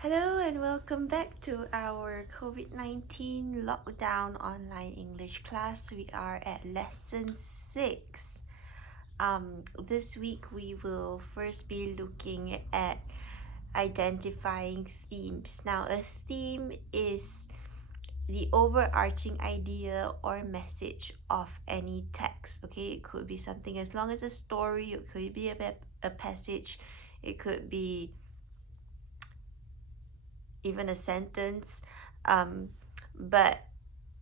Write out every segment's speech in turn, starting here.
Hello and welcome back to our COVID-19 lockdown online English class. We are at lesson 6. This week we will first be looking at identifying themes. Now, a theme is the overarching idea or message of any text. Okay, it could be something as long as a story, it could be a passage, it could be even a sentence. But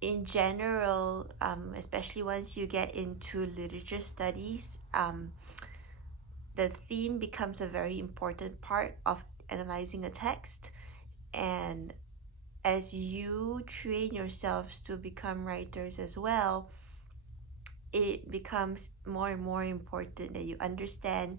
in general, especially once you get into literature studies, the theme becomes a very important part of analyzing a text. And as you train yourselves to become writers as well, it becomes more and more important that you understand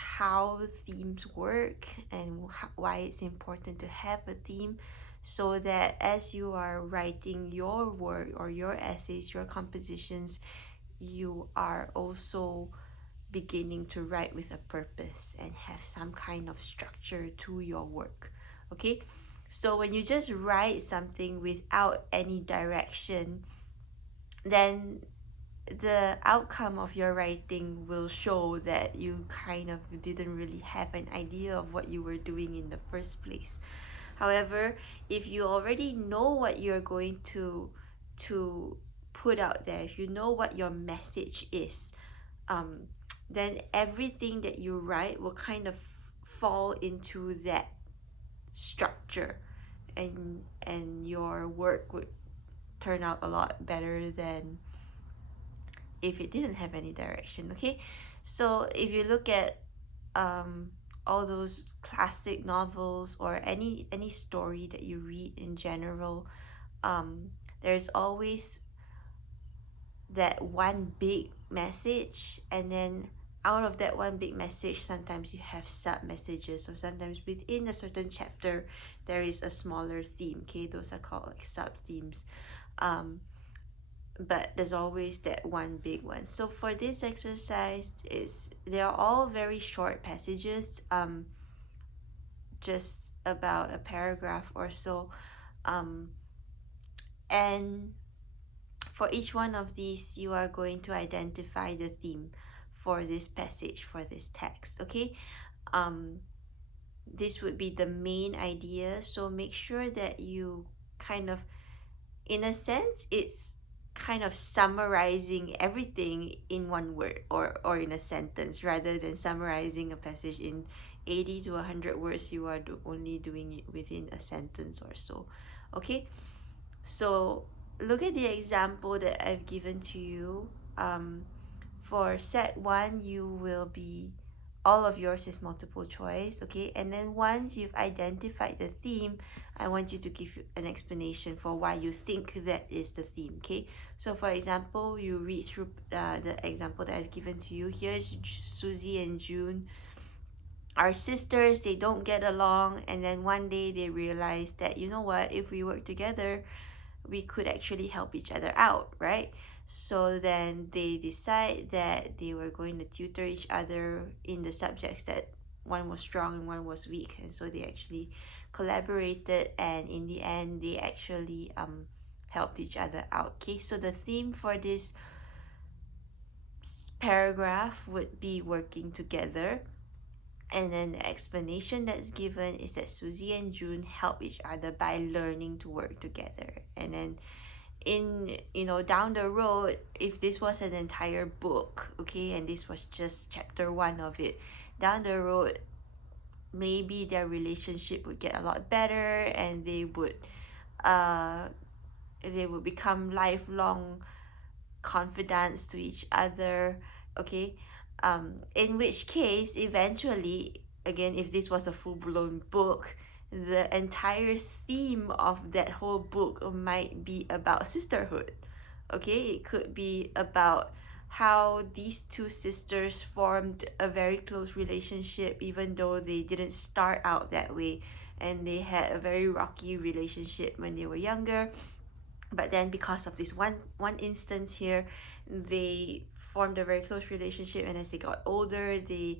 how themes work and why it's important to have a theme, so that as you are writing your work or your essays, your compositions, you are also beginning to write with a purpose and have some kind of structure to your work. Okay, so when you just write something without any direction, then the outcome of your writing will show that you kind of didn't really have an idea of what you were doing in the first place. However, if you already know what you're going to put out there, if you know what your message is, um, then everything that you write will kind of fall into that structure, and your work would turn out a lot better than if it didn't have any direction. Okay, so if you look at all those classic novels or any story that you read in general, there's always that one big message, and then out of that one big message, sometimes you have sub messages, or sometimes within a certain chapter there is a smaller theme. Okay, those are called like sub themes. But there's always that one big one. So for this exercise, is they are all very short passages, just about a paragraph or so, and for each one of these you are going to identify the theme for this passage, for this text. Okay, this would be the main idea, so make sure that you kind of, in a sense, it's kind of summarizing everything in one word, or in a sentence, rather than summarizing a passage in 80 to 100 words. You are only doing it within a sentence or so. Okay, so look at the example that I've given to you. For set 1, you will be, all of yours is multiple choice. Okay, and then once you've identified the theme, I want you to give an explanation for why you think that is the theme. Okay, so for example, you read through the example that I've given to you. Here's Susie and June are sisters. They don't get along, and then one day they realize that, you know what, if we work together, we could actually help each other out, right? So then they decide that they were going to tutor each other in the subjects that one was strong and one was weak, and so they actually collaborated, and in the end they actually helped each other out. Okay, so the theme for this paragraph would be working together, and then the explanation that's given is that Susie and June help each other by learning to work together. And then down the road, if this was an entire book, okay, and this was just chapter 1 of it, down the road maybe their relationship would get a lot better, and they would become lifelong confidants to each other. Okay, in which case eventually, again, if this was a full-blown book, the entire theme of that whole book might be about sisterhood. Okay, it could be about how these two sisters formed a very close relationship, even though they didn't start out that way, and they had a very rocky relationship when they were younger. But then because of this one instance here, they formed a very close relationship, and as they got older, they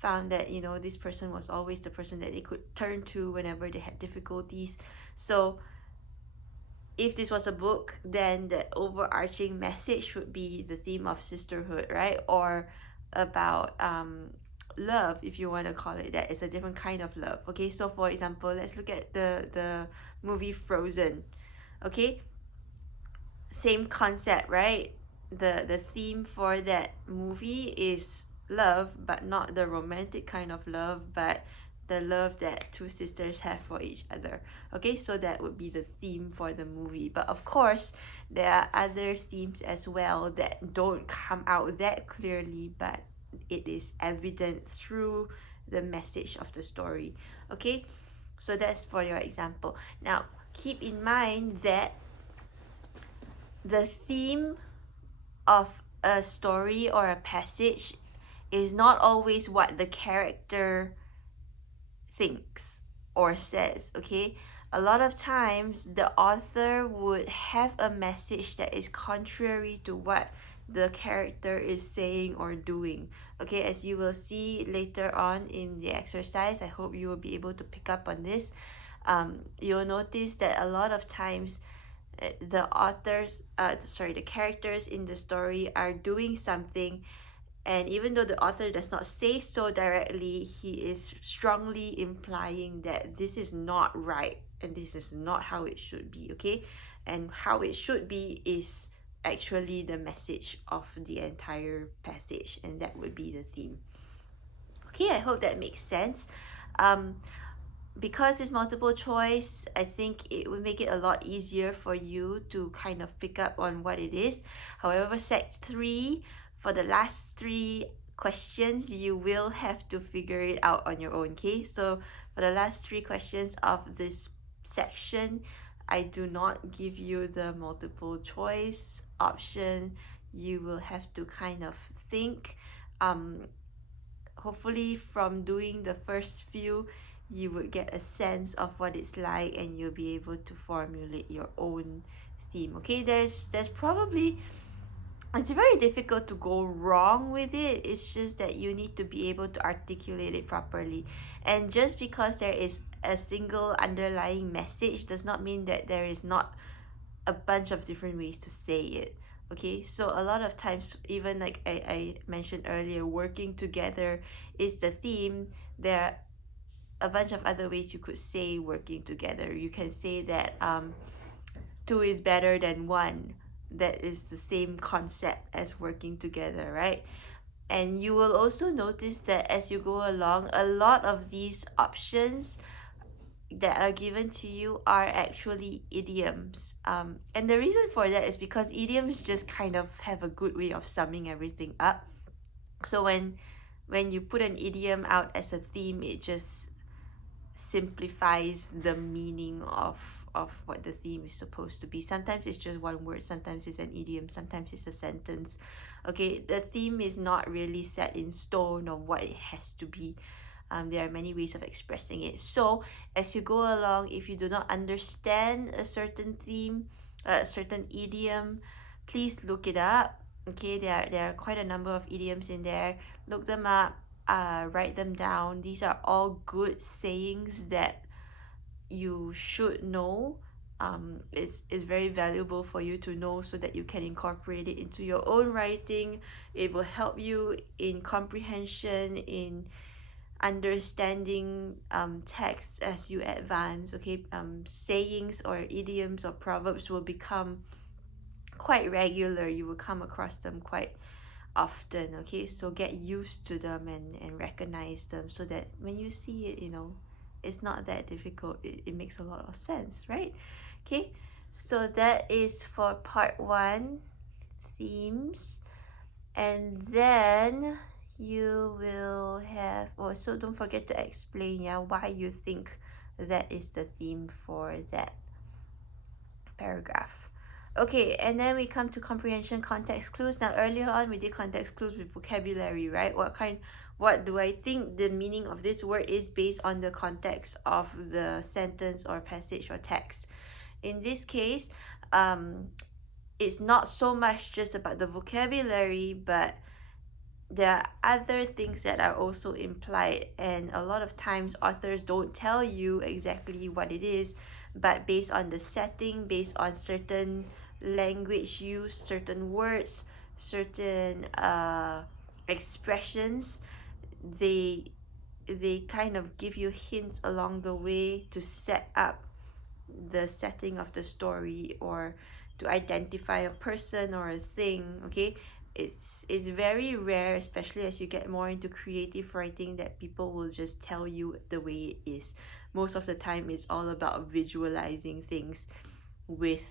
found that, you know, this person was always the person that they could turn to whenever they had difficulties. So if this was a book, then the overarching message would be the theme of sisterhood, right? Or about love, if you want to call it that. It's a different kind of love. Okay, so for example, let's look at the movie Frozen. Okay, same concept, right? The theme for that movie is love, but not the romantic kind of love, but the love that two sisters have for each other. Okay, so that would be the theme for the movie. But of course, there are other themes as well that don't come out that clearly, but it is evident through the message of the story. Okay, so that's for your example. Now, keep in mind that the theme of a story or a passage is not always what the character thinks or says. Okay, a lot of times the author would have a message that is contrary to what the character is saying or doing. Okay, as you will see later on in the exercise, I hope you will be able to pick up on this. You'll notice that a lot of times the the characters in the story are doing something, and even though the author does not say so directly, he is strongly implying that this is not right and this is not how it should be. Okay, and how it should be is actually the message of the entire passage, and that would be the theme. Okay, I hope that makes sense. Because it's multiple choice, I think it would make it a lot easier for you to kind of pick up on what it is. However, Sec 3, for the last 3 questions, you will have to figure it out on your own. Okay, so for the last 3 questions of this section, I do not give you the multiple choice option. You will have to kind of think. Hopefully from doing the first few, you would get a sense of what it's like, and you'll be able to formulate your own theme. Okay, there's probably, it's very difficult to go wrong with it. It's just that you need to be able to articulate it properly. And just because there is a single underlying message does not mean that there is not a bunch of different ways to say it. Okay, so a lot of times, even like I mentioned earlier, working together is the theme. There are a bunch of other ways you could say working together. You can say that 2 is better than 1. That is the same concept as working together, right? And you will also notice that as you go along, a lot of these options that are given to you are actually idioms. And the reason for that is because idioms just kind of have a good way of summing everything up. So when you put an idiom out as a theme, it just simplifies the meaning of what the theme is supposed to be. Sometimes it's just one word, sometimes it's an idiom, sometimes it's a sentence. Okay, the theme is not really set in stone of what it has to be. There are many ways of expressing it. So as you go along, if you do not understand a certain theme, a certain idiom, please look it up. Okay, there are quite a number of idioms in there. Look them up, write them down. These are all good sayings that you should know. It's very valuable for you to know so that you can incorporate it into your own writing. It will help you in comprehension, in understanding text as you advance. Okay, sayings or idioms or proverbs will become quite regular. You will come across them quite often. Okay, so get used to them and recognize them so that when you see it, you know, it's not that difficult. It makes a lot of sense, right? Okay, so that is for part 1, themes. And then you will have also, don't forget to explain why you think that is the theme for that paragraph. Okay, and then we come to comprehension context clues. Now earlier on we did context clues with vocabulary, right? What do I think the meaning of this word is based on the context of the sentence or passage or text. In this case, it's not so much just about the vocabulary, but there are other things that are also implied, and a lot of times authors don't tell you exactly what it is, but based on the setting, based on certain language use, certain words, certain expressions, they they kind of give you hints along the way to set up the setting of the story, or to identify a person or a thing. Okay, it's very rare, especially as you get more into creative writing, that people will just tell you the way it is. Most of the time it's all about visualizing things with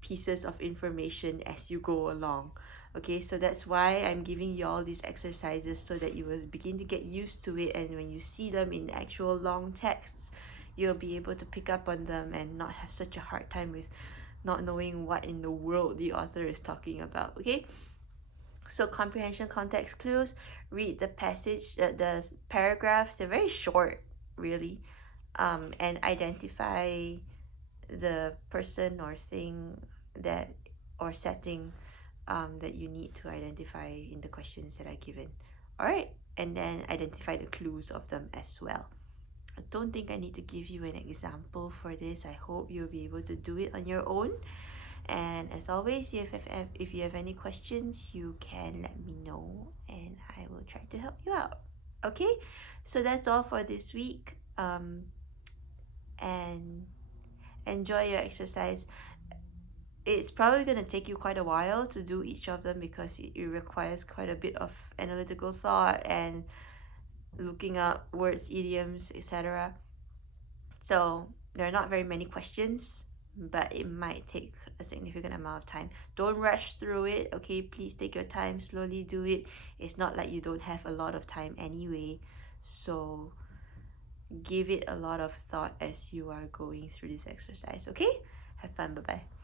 pieces of information as you go along. Okay, so that's why I'm giving you all these exercises, so that you will begin to get used to it, and when you see them in actual long texts, you'll be able to pick up on them and not have such a hard time with not knowing what in the world the author is talking about. Okay, so comprehension, context clues, read the passage, the paragraphs, they're very short, really, and identify the person or thing that, or setting, that you need to identify in the questions that are given. All right, and then identify the clues of them as well. I don't think I need to give you an example for this. I hope you'll be able to do it on your own. And as always, if you have any questions, you can let me know and I will try to help you out. Okay, so that's all for this week. And enjoy your exercise. It's probably going to take you quite a while to do each of them, because it requires quite a bit of analytical thought and looking up words, idioms, etc. So there are not very many questions, but it might take a significant amount of time. Don't rush through it, okay? Please take your time, slowly do it. It's not like you don't have a lot of time anyway. So give it a lot of thought as you are going through this exercise, okay? Have fun, bye bye.